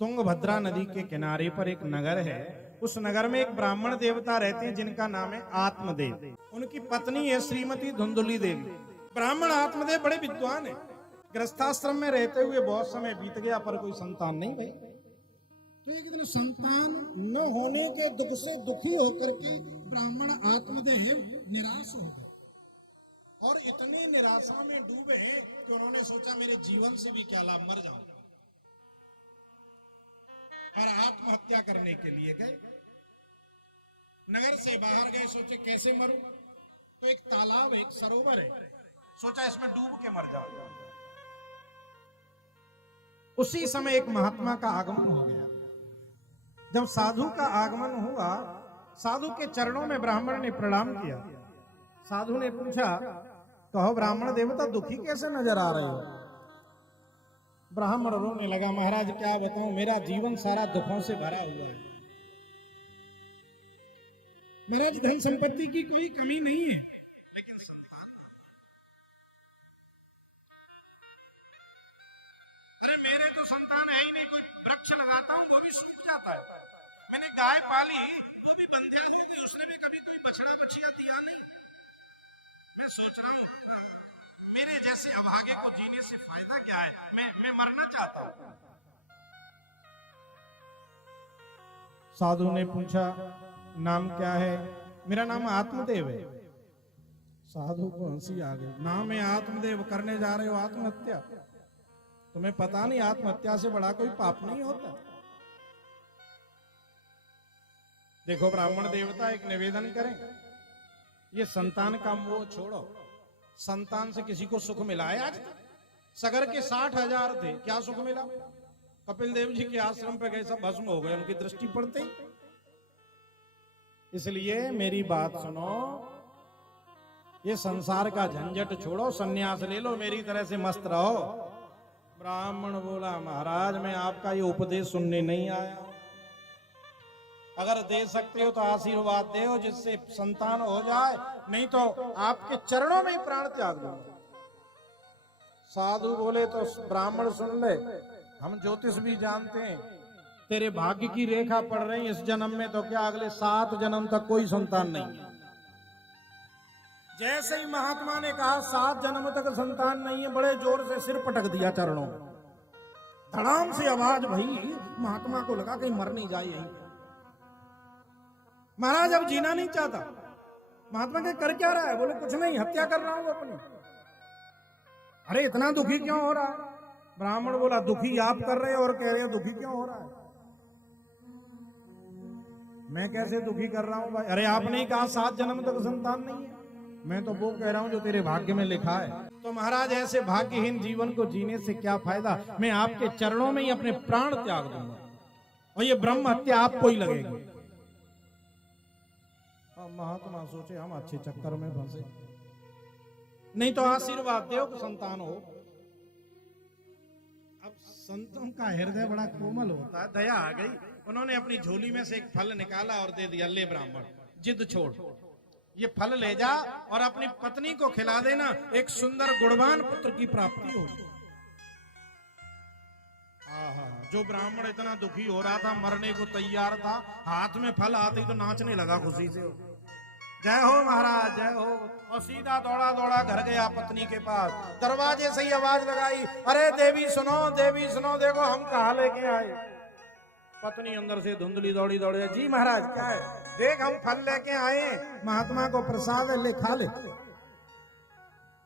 तुंगभद्रा नदी के किनारे पर एक नगर है। उस नगर में एक ब्राह्मण देवता रहते हैं जिनका नाम है आत्मदेव। उनकी पत्नी है श्रीमती धुंधुली देवी। ब्राह्मण आत्मदेव बड़े विद्वान है। गृहस्थाश्रम में रहते हुए बहुत समय बीत गया पर कोई संतान नहीं भई। तो एक दिन संतान न होने के दुख से दुखी होकर के ब्राह्मण आत्मदेव निराश हो गए और इतनी निराशा में डूबे हैं कि उन्होंने सोचा मेरे जीवन से भी क्या लाभ, मर जाऊं, और आत्महत्या करने के लिए गए। नगर से बाहर गए, सोचे कैसे मरूं। तो एक तालाब, एक सरोवर है, सोचा इसमें डूब के मर जाऊं। उसी समय एक महात्मा का आगमन हो गया। जब साधु का आगमन हुआ, साधु के चरणों में ब्राह्मण ने प्रणाम किया। साधु ने पूछा, कहो ब्राह्मण देवता दुखी कैसे नजर आ रहे हो। ब्राह्मण रोने लगा, महाराज क्या बताऊं, मेरा जीवन सारा दुखों से भरा हुआ है। मेरे धन संपत्ति की कोई कमी नहीं है, लेकिन संतान, अरे मेरे तो संतान है ही नहीं। कोई वृक्ष लगाता हूं वो भी सूख जाता है। मैंने गाय पाली वो भी बंध्या हो गई, उसने भी कभी कोई बछड़ा बछिया दिया नहीं। मैं सोच रहा हूं मेरे जैसे अभागे को जीने से फायदा क्या है। मैं मरना चाहता हूं। साधु ने पूछा, नाम क्या है। मेरा नाम आत्मदेव है। साधु को हंसी आ गई। नाम है आत्मदेव, करने जा रहे हो आत्महत्या। तुम्हें पता नहीं आत्महत्या से बड़ा कोई पाप नहीं होता। देखो ब्राह्मण देवता, एक निवेदन करें, ये संतान का मोह छोड़ो। संतान से किसी को सुख मिला है आज तक? सगर के 60,000 थे, क्या सुख मिला? कपिल देव जी के आश्रम पे गए, सब भस्म हो गए उनकी दृष्टि पड़ते ही। इसलिए मेरी बात सुनो, ये संसार का झंझट छोड़ो, सन्यास ले लो, मेरी तरह से मस्त रहो। ब्राह्मण बोला, महाराज मैं आपका ये उपदेश सुनने नहीं आया। अगर दे सकते हो तो आशीर्वाद दो जिससे संतान हो जाए, नहीं तो आपके चरणों में ही प्राण त्याग दूंगा। साधु बोले, तो ब्राह्मण सुन ले, हम ज्योतिष भी जानते हैं, तेरे भाग्य की रेखा पड़ रही इस जन्म में तो क्या अगले 7 जन्म तक कोई संतान नहीं। जैसे ही महात्मा ने कहा 7 जन्म तक संतान नहीं है, बड़े जोर से सिर पटक दिया चरणों में। धड़ाम से आवाज भई, महात्मा को लगा कहीं मर नहीं जाए यहीं। महाराज अब जीना नहीं चाहता। महात्मा के कर क्या रहा है? बोले कुछ नहीं, हत्या कर रहा हूं अपनी। अरे इतना दुखी क्यों हो रहा है? ब्राह्मण बोला, दुखी आप कर रहे हो और कह रहे हो दुखी क्यों हो रहा है? मैं कैसे दुखी कर रहा हूं भाई? अरे आपने ही कहा 7 जन्म तक संतान नहीं है। मैं तो वो कह रहा हूं जो तेरे भाग्य में लिखा है। तो महाराज ऐसे भाग्यहीन जीवन को जीने से क्या फायदा? मैं आपके चरणों में ही अपने प्राण त्याग दूंगा और ये ब्रह्म हत्या आपको ही लगेगी। महात्मा सोचे, हम अच्छे चक्कर में फंसे, नहीं तो आशीर्वाद दो कि संतान हो। अब संतों का हृदय बड़ा कोमल होता है, दया आ गई। उन्होंने अपनी झोली में से एक फल निकाला और दे दिया, ले ब्राह्मण जिद छोड़, ये फल ले जा और अपनी पत्नी को खिला देना, एक सुंदर गुणवान पुत्र की प्राप्ति होगी। जो ब्राह्मण इतना दुखी हो रहा था, मरने को तैयार था, हाथ में फल आते ही तो नाचने लगा खुशी से। जय हो महाराज, जय हो। और सीधा दौड़ा दौड़ा घर गया पत्नी के पास। दरवाजे से ही आवाज लगाई, अरे देवी सुनो, देवी सुनो, देखो हम कहाँ लेके आए। पत्नी अंदर से धुंधली दौड़ी दौड़ी, जी महाराज क्या है? देख हम फल लेके आए, महात्मा को प्रसाद है, ले खा ले।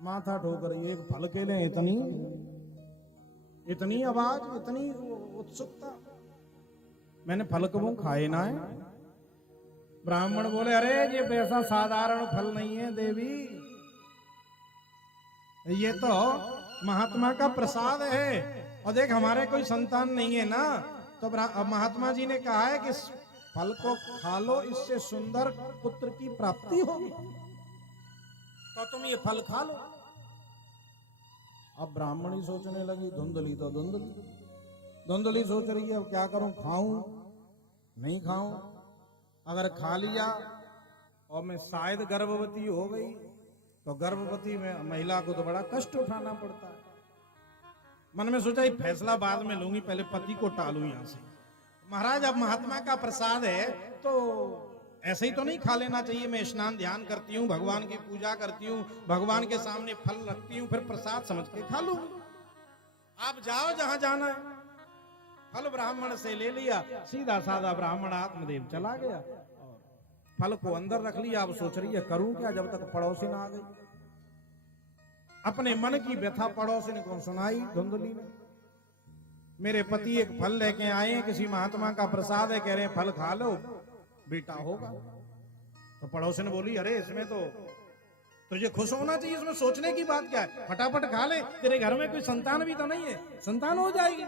माथा ठोकर, एक फल के लिए इतनी आवाज, इतनी उत्सुकता? मैंने फल कबू खाए ना है। ब्राह्मण बोले, अरे ये वैसा साधारण फल नहीं है देवी, ये तो महात्मा का प्रसाद है। और देख हमारे कोई संतान नहीं है ना, तो महात्मा जी ने कहा है कि फल को खा लो, इससे सुंदर पुत्र की प्राप्ति होगी, तो तुम ये फल खा लो। अब ब्राह्मणी सोचने लगी, धुंधली तो धुंधली सोच रही है, अब क्या करूं, खाऊं नहीं खाऊं? अगर खा लिया और मैं शायद गर्भवती हो गई तो गर्भवती में महिला को तो बड़ा कष्ट उठाना पड़ता है। मन में सोचा ये फैसला बाद में लूंगी, पहले पति को टालू यहां से। महाराज अब महात्मा का प्रसाद है तो ऐसे ही तो नहीं खा लेना चाहिए। मैं स्नान ध्यान करती हूँ, भगवान की पूजा करती हूँ, भगवान के सामने फल रखती हूँ, फिर प्रसाद समझ के खा लूँ। आप जाओ जहां जाना है। फल ब्राह्मण से ले लिया, सीधा साधा ब्राह्मण आत्मदेव चला गया और फल को अंदर रख लिया। अब सोच रही है करूं क्या जब तक पड़ोसी ना आ गई। अपने मन की व्यथा पड़ोसी को सुनाई धुंधली ने। मेरे पति एक फल लेके आए हैं, किसी महात्मा का प्रसाद है, कह रहे हैं फल खा लो बेटा होगा। तो पड़ोसी ने बोली अरे इसमें तो तुझे खुश होना चाहिए, इसमें सोचने की बात क्या है, फटाफट खा ले, तेरे घर में कोई संतान भी तो नहीं है, संतान हो जाएगी।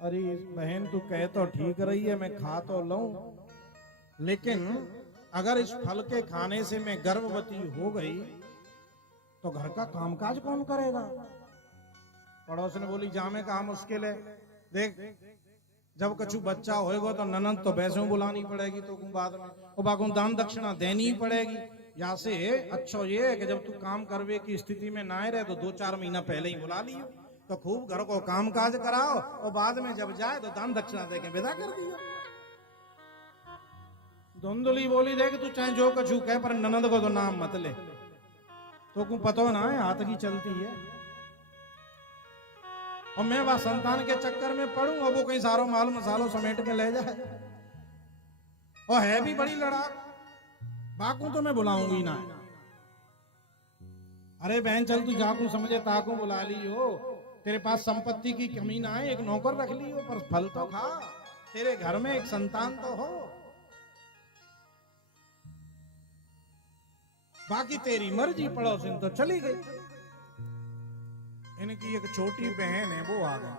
अरे बहन तू कह तो ठीक रही है, मैं खा तो लूं, लेकिन अगर इस फल के खाने से मैं गर्भवती हो गई तो घर का कामकाज कौन करेगा। पड़ोस ने बोली जामे कहा मुश्किल है, देख जब कछु बच्चा होएगा तो ननद तो वैसे बुलानी पड़ेगी, तो बाद में और बागों दान दक्षिणा देनी ही पड़ेगी। यहाँ से अच्छा ये है कि जब तू काम करवे की स्थिति में ना रहे तो 2-4 महीना पहले ही बुला लियो, तो खूब घर को काम काज कराओ और बाद में जब जाए तो दान दक्षिणा दे के विदा कर दियो। धुंधली बोली देख तू चाहे जो कछु कह पर ननद को तो नाम मत ले, तो को पता ना है हाथ की चलती है। और मैं वह संतान के चक्कर में पड़ूं और वो कहीं सारो माल मसालो समेट के ले जाए, और है भी बड़ी लड़ाक, बाकू तो मैं बुलाऊंगी ना। अरे बहन चल तू जाकू समझे ताकू बुला ली हो, तेरे पास संपत्ति की कमी ना है, एक नौकर रख ली हो, पर फल तो खा, तेरे घर में एक संतान तो हो, बाकी तेरी मर्जी। पड़ोसिन तो चली गई। इनकी एक छोटी बहन है वो आ गई,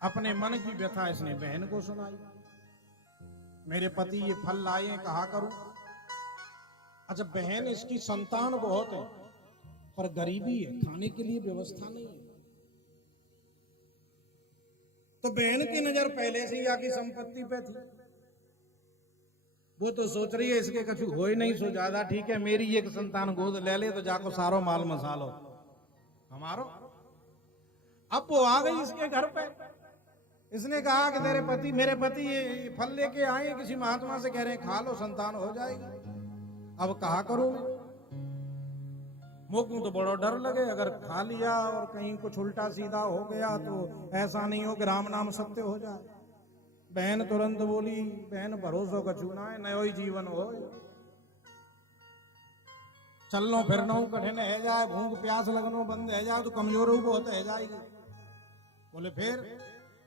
अपने मन की व्यथा इसने बहन को सुनाई। मेरे पति ये फल लाए हैं, कहा करूं। अच्छा बहन इसकी संतान बहुत है पर गरीबी है, खाने के लिए व्यवस्था नहीं है। तो बहन की नजर पहले से ही आकी संपत्ति पे थी, वो तो सोच रही है इसके कछु हो ही नहीं, सो ज्यादा ठीक है मेरी एक संतान गोद ले ले तो जाको सारो माल मसालो हमारो। अब वो आ गई इसके घर पे, इसने कहा कि तेरे पति मेरे पति ये फल लेके आए किसी महात्मा से, कह रहे हैं खा लो संतान हो जाएगी। अब कहा करूं मोकू तो बड़ा डर लगे, अगर खा लिया और कहीं कुछ उल्टा सीधा हो गया तो ऐसा नहीं हो कि राम नाम सत्य हो जाए। बहन तुरंत बोली बहन भरोसा का चूना है, नयो ही जीवन हो, चलनो फिरनो कठिन है जाए, भूख प्यास लगनो बंद है जाए तो कमजोर बहुत है जाएगी। बोले फिर,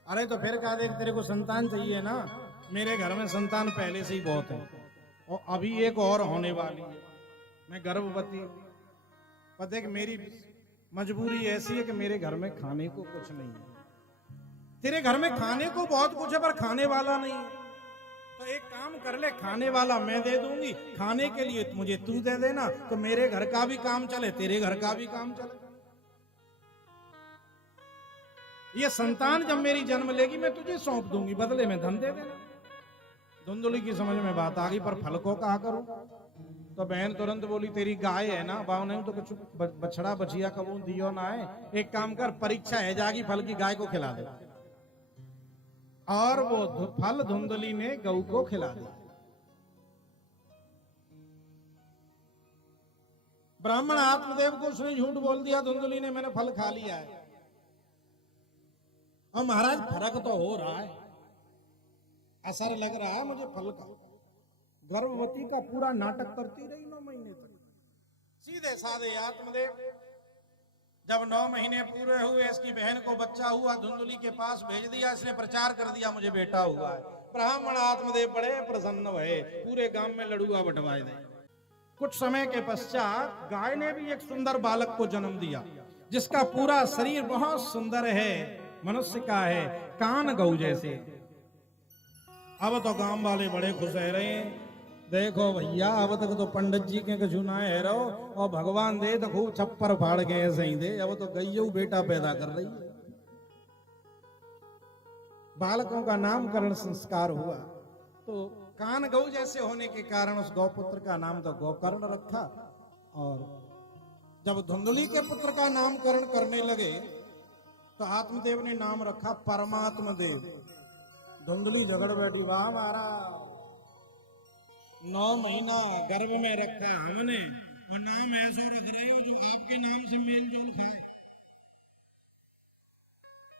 अरे तो फिर कहा देख तेरे को संतान चाहिए ना, मेरे घर में संतान पहले से ही बहुत है और अभी एक और होने वाली है, मैं गर्भवती। पर देख मेरी मजबूरी ऐसी है कि मेरे घर में खाने को कुछ नहीं है, तेरे घर में खाने को बहुत कुछ है पर खाने वाला नहीं है। तो एक काम कर ले, खाने वाला मैं दे दूंगी, खाने के लिए मुझे तू दे देना, तो मेरे घर का भी काम चले तेरे घर का भी काम चले। ये संतान जब मेरी जन्म लेगी मैं तुझे सौंप दूंगी, बदले में धन दे देना। धुंधली की समझ में बात आ गई, पर फल को कहा करूं। तो बहन तुरंत बोली तेरी गाय है ना, बाव नहीं तो कुछ बछड़ा बछिया कबू दियो ना है, एक काम कर परीक्षा है जागी फल की, गाय को खिला दे। और वो फल धुंधली ने गऊ को खिला दिया। ब्राह्मण आत्मदेव को उसने झूठ बोल दिया, धुंधली ने मैंने फल खा लिया है। और महाराज फर्क तो हो रहा है, असर लग रहा है मुझे फल का। गर्भवती का पूरा नाटक करती रही 9 महीने तक, सीधे साधे आत्मदेव। जब 9 महीने पूरे हुए इसकी बहन को बच्चा हुआ, धुंधली के पास भेज दिया, इसने प्रचार कर दिया मुझे बेटा हुआ है। ब्राह्मण आत्मदेव बड़े प्रसन्न भये, पूरे गांव में लड़ुआ बंटवाए गए। कुछ समय के पश्चात गाय ने भी एक सुंदर बालक को जन्म दिया, जिसका पूरा शरीर बहुत सुंदर है, मनुष्य का है, कान गऊ जैसे। अब तो गांव वाले बड़े खुश रह रहे हैं, देखो भैया अब तक तो पंडित जी के कछुना है रहो और भगवान दे तो खूब छप्पर फाड़ के ऐसे ही दे, अब तो गईयू बेटा पैदा कर रही है। बालकों का नामकरण संस्कार हुआ, तो कान गौ जैसे होने के कारण उस गौपुत्र का नाम तो गोकर्ण रखा और जब धुंधली के पुत्र का नामकरण करने लगे तो आत्मदेव ने नाम रखा परमात्मा देव। धुंधली झगड़ बैठी, वाह हमारा 9 महीना गर्भ में रखा हमने और नाम ऐसा रख रहे हो जो आपके नाम से मेल जोल खाए।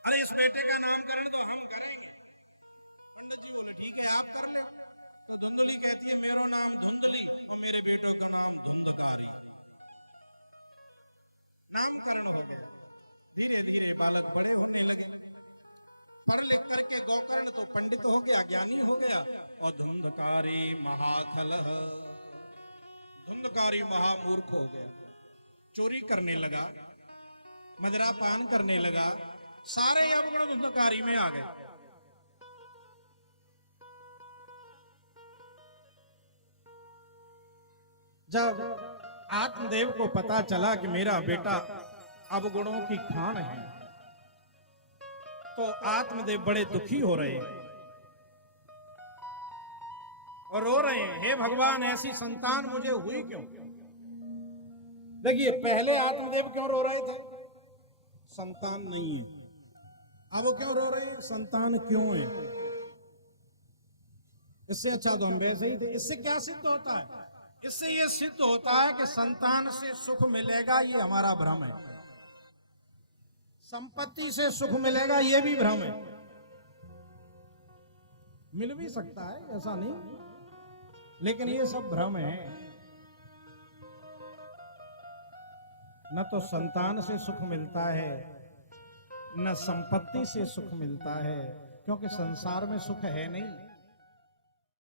अरे इस बेटे का नामकरण तो हम करेंगे। पंडित जी बोले ठीक है आप कर लो। तो धुंधली कहती है मेरा नाम धुंधली और मेरे बेटों का नाम धुंधकारी। नामकरण हो गया। धीरे धीरे बालक बड़े होने लगे, पढ़ लिख करके गोकर्ण तो पंडित हो गया, ज्ञानी हो गया। और धुंधकारी महाखल, धुंधकारी महामूर्ख हो गया। चोरी करने लगा, मदिरा पान करने लगा, सारे अवगुण धुंधकारी में आ गए। जब आत्मदेव को पता चला कि मेरा बेटा अवगुणों की खान है तो आत्मदेव बड़े दुखी हो रहे हैं और रो रहे हैं, हे भगवान ऐसी संतान मुझे हुई क्यों। देखिए पहले आत्मदेव क्यों रो रहे थे, संतान नहीं है। अब वो क्यों रो रहे हैं, संतान क्यों है। इससे अच्छा तो हम वैसे ही थे। इससे क्या सिद्ध होता है, इससे ये सिद्ध होता है कि संतान से सुख मिलेगा ये हमारा भ्रम है, संपत्ति से सुख मिलेगा ये भी भ्रम है। मिल भी सकता है ऐसा नहीं, लेकिन ये सब भ्रम है। न तो संतान से सुख मिलता है न संपत्ति से सुख मिलता है, क्योंकि संसार में सुख है नहीं।